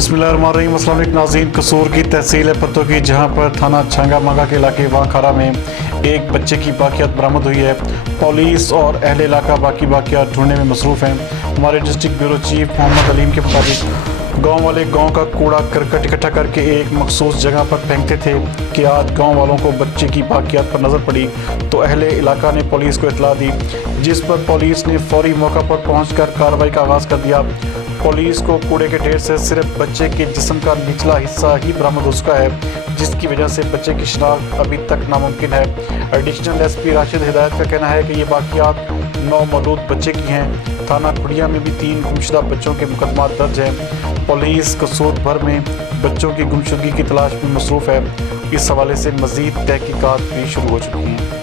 बिस्मिल्लाहिर्रहमानिर्रहीम। अस्सलाम वालेकुम नाज़रीन। कसूर की तहसील है पत्तों की, जहां पर थाना छांगा मांगा के इलाके वाखारा में एक बच्चे की बाकियात बरामद हुई है। पुलिस और अहले इलाका बाकी बाकियात ढूंढने में मसरूफ़ हैं। हमारे district bureau chief Mohammad Aleem के मुताबिक गांव वाले गांव का कूड़ा करकट इकट्ठा करके एक मखसूस जगह पर फेंकते थे कि आज गांव वालों को बच्चे की बाकियात पर नज़र पड़ी तो अहले इलाका ने पुलिस को इतला दी, जिस पर पुलिस ने फौरी मौका पर पहुंचकर कार्रवाई का आगाज़ कर दिया। पुलिस को कूड़े के ढेर से सिर्फ बच्चे के जिस्म का निचला हिस्सा ही बरामद हो चुका है, जिसकी वजह से बच्चे की शिनाख्त अभी तक नामुमकिन है। एडिशनल एसपी राशिद हिदायत का कहना है कि ये बाकियात 9 मौलूद बच्चे की हैं। थाना खुड़िया में भी 3 गुमशुदा बच्चों के मुकदमा दर्ज हैं। पुलिस कसूर भर में बच्चों की गुमशुदगी की तलाश में मसरूफ़ है। इस हवाले से मज़ीद तहकीकात भी शुरू हो चुकी हैं।